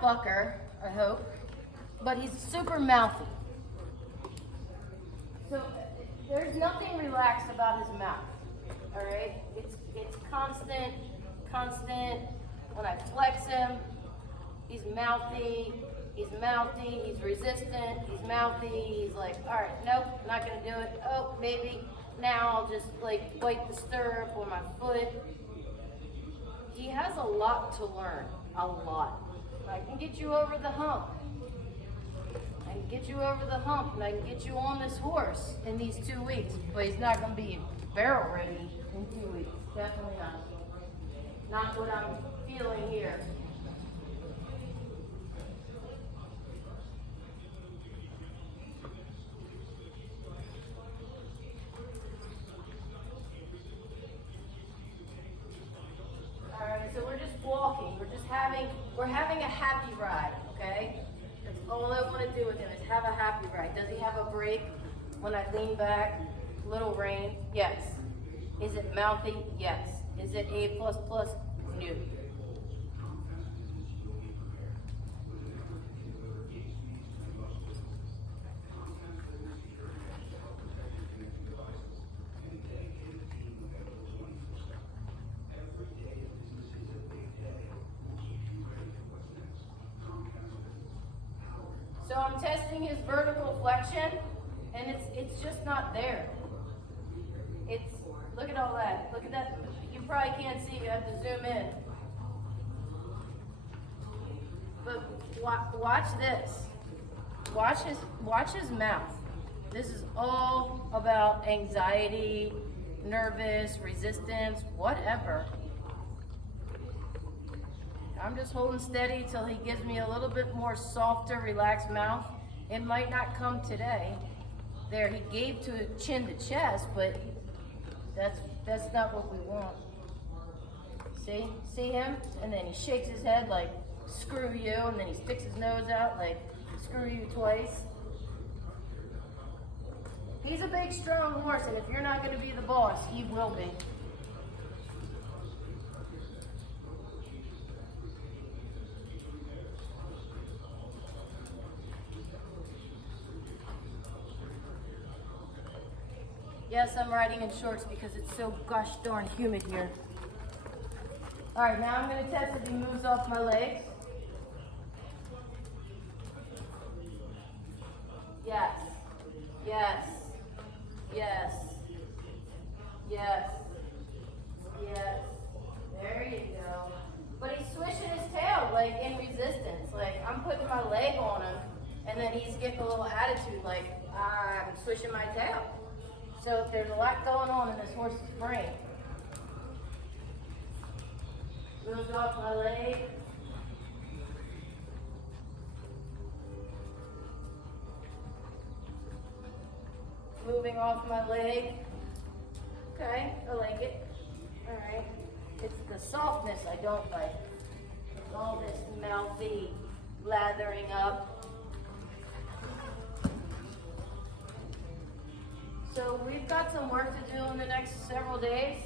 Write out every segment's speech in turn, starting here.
bucker, I hope, but he's super mouthy. So there's nothing relaxed about his mouth, all right? It's constant. When I flex him, he's mouthy, he's resistant, he's mouthy, he's like, all right, nope, not gonna do it. Oh, maybe now I'll just like bite the stirrup or my foot. He has a lot to learn, a lot. I can get you over the hump. I can get you over the hump and I can get you on this horse in these 2 weeks, but he's not gonna be barrel ready in 2 weeks, definitely not. Not what I'm feeling here. All right, so we're just walking. We're having a happy ride, okay? That's all I want to do with him is have a happy ride. Does he have a break when I lean back? Little rein? Yes. Is it mouthy? Yes. Is it A++? No. So I'm testing his vertical flexion, and it's just not there. Look at all that. Look at that. You probably can't see. You have to zoom in. But watch this. Watch his mouth. This is all about anxiety, nervous, resistance, whatever. I'm just holding steady till he gives me a little bit more softer, relaxed mouth. It might not come today. There, he gave to chin to chest, but that's not what we want. See him? And then he shakes his head like, screw you, and then he sticks his nose out like, screw you twice. He's a big, strong horse, and if you're not going to be the boss, he will be. Yes, I'm riding in shorts because it's so gosh darn humid here. All right, now I'm going to test if he moves off my legs. Yes, yes, yes, yes, yes. There you go. But he's swishing his tail like in resistance. Like I'm putting my leg on him and then he's getting a little attitude like I'm swishing my tail. So there's a lot going on in this horse's brain. Moves off my leg. Moving off my leg. Okay, I like it. All right. It's the softness I don't like. It's all this mouthy lathering up. So we've got some work to do in the next several days.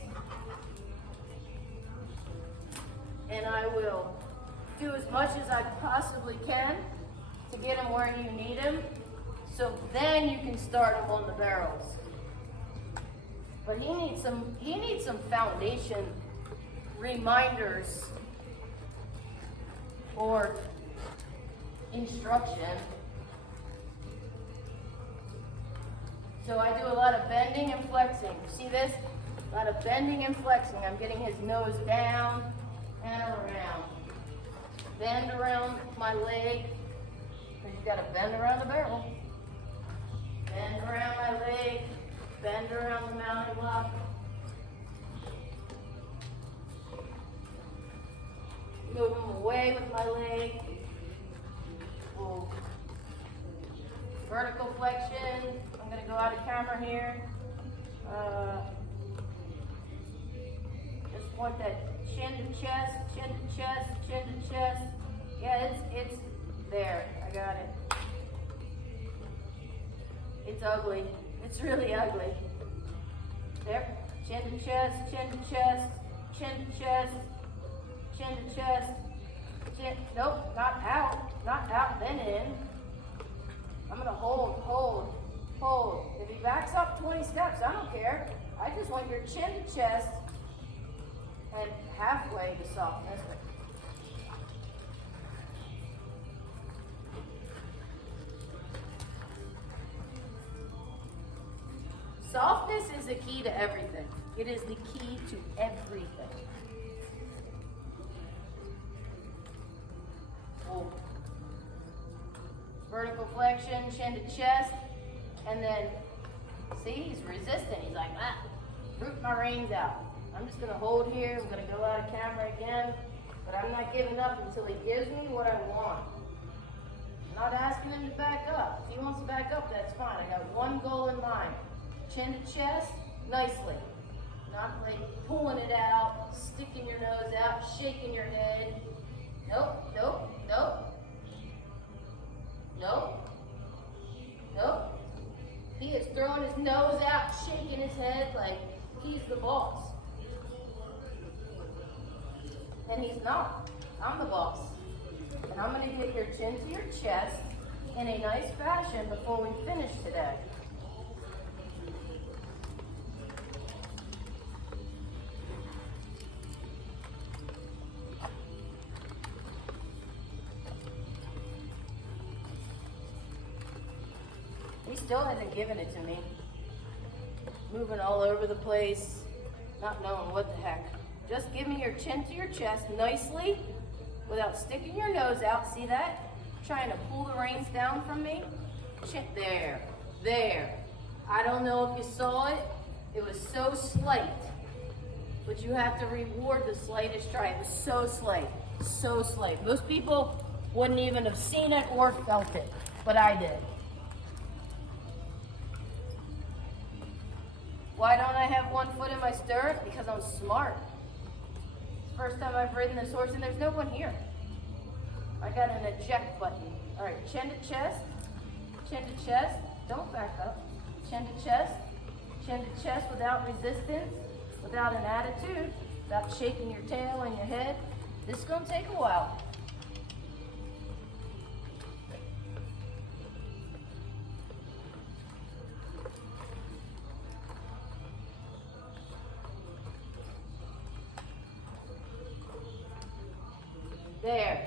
And I will do as much as I possibly can to get him where you need him. So then you can start him on the barrels. But he needs some foundation reminders or instruction. So I do a lot of bending and flexing. See this? A lot of bending and flexing. I'm getting his nose down and around. Bend around my leg. Because you got to bend around the barrel. Bend around my leg. Bend around the mounting block. Move him away with my leg. Ooh. Vertical flexion. I'm going to go out of camera here. Just want that chin to chest, chin to chest, chin to chest. Yeah, it's there. I got it. It's ugly. It's really ugly. There. Chin to chest, chin to chest, chin to chest, chin to chest. Chin, nope, not out, then in. I'm gonna hold. If he backs up 20 steps, I don't care. I just want your chin to chest and halfway to softness. Softness is the key to everything. It is the key to everything. Oh. Vertical flexion, chin to chest, and then, see, he's resistant. He's like, root my reins out. I'm just gonna hold here. I'm gonna go out of camera again, but I'm not giving up until he gives me what I want. I'm not asking him to back up. If he wants to back up, that's fine. I got one goal in mind. Chin to chest, nicely. Not like pulling it out, sticking your nose out, shaking your head. Nope. He is throwing his nose out, shaking his head like he's the boss. And he's not. I'm the boss. And I'm going to get your chin to your chest in a nice fashion before we finish today. He still hasn't given it to me. Moving all over the place, not knowing what the heck. Just give me your chin to your chest nicely without sticking your nose out. See that? Trying to pull the reins down from me. Chin, there. I don't know if you saw it. It was so slight. But you have to reward the slightest try. It was so slight. Most people wouldn't even have seen it or felt it, but I did. Why don't I have one foot in my stirrup? Because I'm smart. First time I've ridden this horse and there's no one here. I got an eject button. All right, chin to chest, don't back up. Chin to chest without resistance, without an attitude, without shaking your tail and your head. This is gonna take a while. There,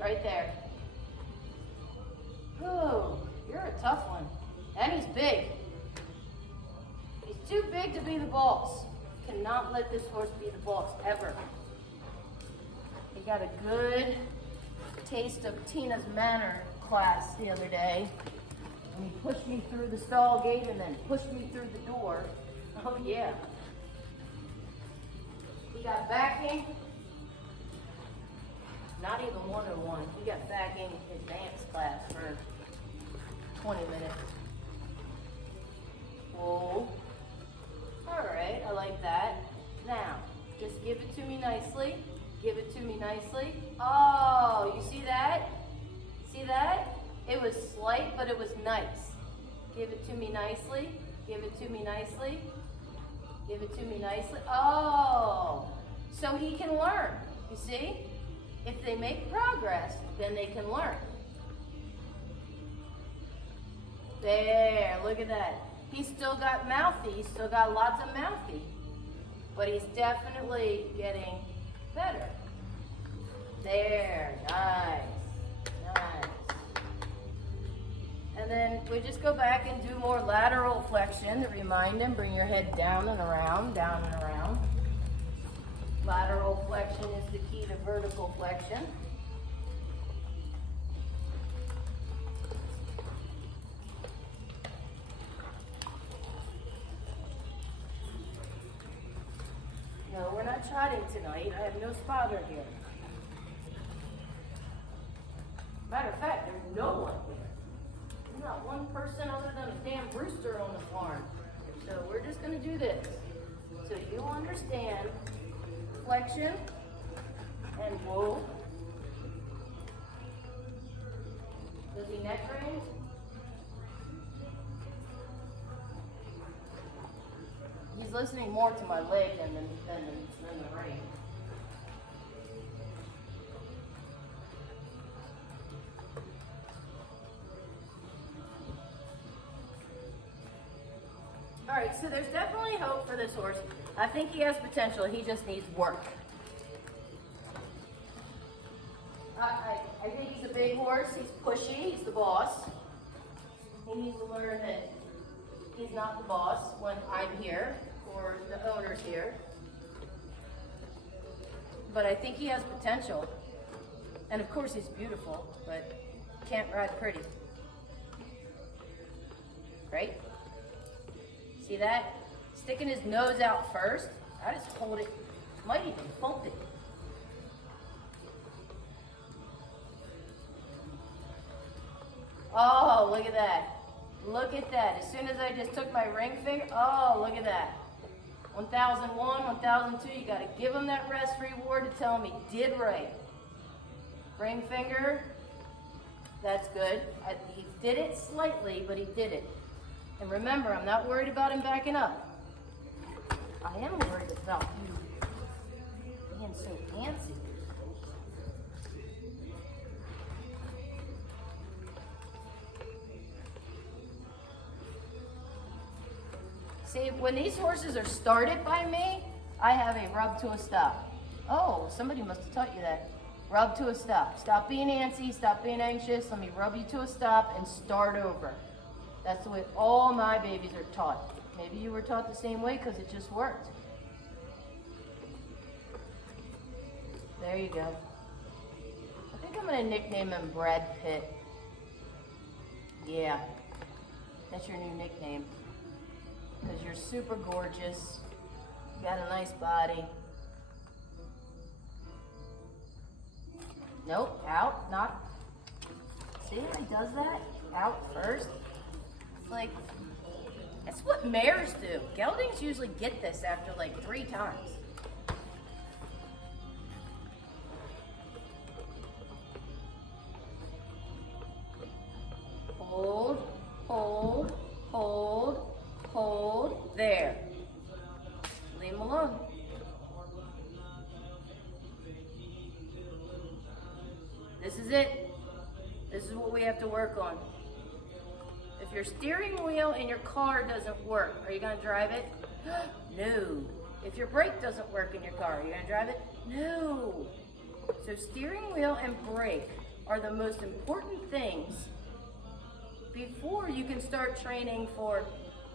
right there. Oh, you're a tough one. And he's big. He's too big to be the boss. Cannot let this horse be the boss, ever. He got a good taste of Tina's Manor class the other day. And he pushed me through the stall gate and then pushed me through the door. Oh yeah. He got backing. Not even 101. We got backing advanced class for 20 minutes. Whoa. All right, I like that. Now, just give it to me nicely. Oh, you see that? See that? It was slight, but it was nice. Give it to me nicely. Oh, so he can learn, you see? If they make progress, then they can learn. There, look at that. He's still got mouthy, he's still got lots of mouthy, but he's definitely getting better. There, nice. And then we just go back and do more lateral flexion to remind him, bring your head down and around. Lateral flexion is the key to vertical flexion. No, we're not trotting tonight. I have no spotter here. Matter of fact, there's no one here. There's not one person other than a damn rooster on the farm. So we're just going to do this. So you'll understand flexion and whoa. Does he neck range? He's listening more to my leg than the rein. All right, so there's definitely hope for this horse. I think he has potential. He just needs work. I think he's a big horse. He's pushy. He's the boss. He needs to learn that he's not the boss when I'm here or the owner's here. But I think he has potential. And of course he's beautiful, but can't ride pretty. Right? See that? Sticking his nose out first. I just hold it, might even bump it. Oh, look at that. Look at that. As soon as I just took my ring finger, oh, look at that. 1001, 1002, you got to give him that rest reward to tell him he did right. Ring finger, that's good. He did it slightly, but he did it. And remember, I'm not worried about him backing up. I am worried about you being so fancy. See, when these horses are started by me, I have a rub to a stop. Oh, somebody must have taught you that. Rub to a stop. Stop being antsy, stop being anxious. Let me rub you to a stop and start over. That's the way all my babies are taught. Maybe you were taught the same way because it just worked. There you go. I think I'm going to nickname him Brad Pitt. Yeah, that's your new nickname. Because you're super gorgeous, you got a nice body. Nope, out, not. See how he does that? Out first. It's like, that's what mares do. Geldings usually get this after like 3 times. Hold, hold, hold. Hold, there. Leave him alone. This is it. This is what we have to work on. If your steering wheel in your car doesn't work, are you going to drive it? No. If your brake doesn't work in your car, are you going to drive it? No. So steering wheel and brake are the most important things before you can start training for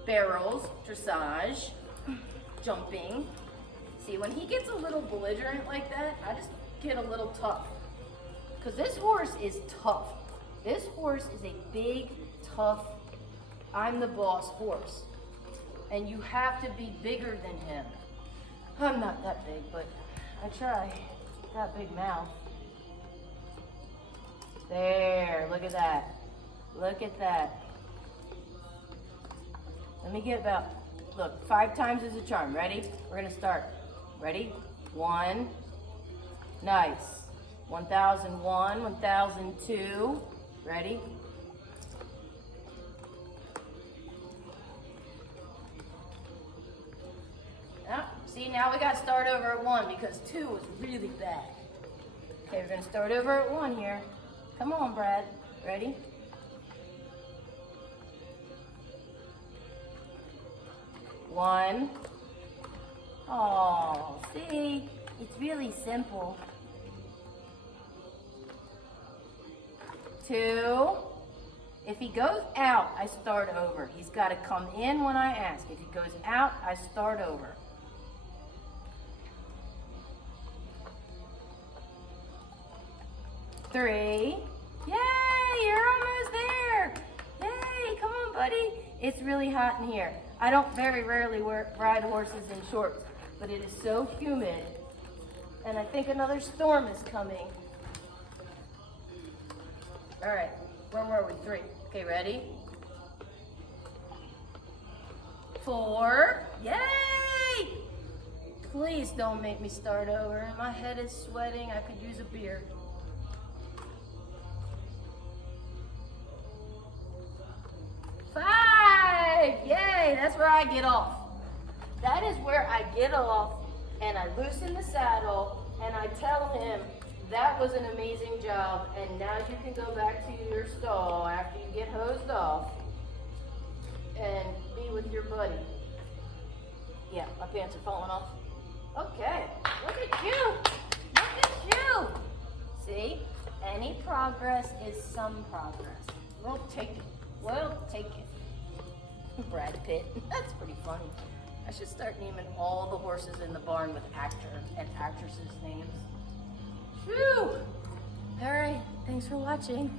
barrels, dressage, jumping. See, when he gets a little belligerent like that, I just get a little tough. Because this horse is tough. This horse is a big, tough, I'm the boss horse. And you have to be bigger than him. I'm not that big, but I try. Got a big mouth. There, look at that. Look at that. Let me get about, look, 5 times is a charm. Ready? We're going to start. Ready? 1. Nice. 1001, 1002. Ready? Oh, see, now we got to start over at 1 because 2 was really bad. Okay, we're going to start over at 1 here. Come on, Brad. Ready? One. Oh, see, it's really simple. 2. If he goes out, I start over. He's got to come in when I ask. If he goes out, I start over. 3. Yay, you're almost there. Yay, come on, buddy. It's really hot in here. I don't very rarely ride horses in shorts, but it is so humid, and I think another storm is coming. All right, where were we? 3. Okay, ready? 4. Yay! Please don't make me start over. My head is sweating. I could use a beer. 5. Yay, that's where I get off. That is where I get off, and I loosen the saddle, and I tell him, that was an amazing job, and now you can go back to your stall after you get hosed off and be with your buddy. pants are falling off. Okay, look at you. Look at you. See, any progress is some progress. We'll take it. We'll take it. Brad Pitt. That's pretty funny. I should start naming all the horses in the barn with actor and actresses' names. Phew. All right, thanks for watching.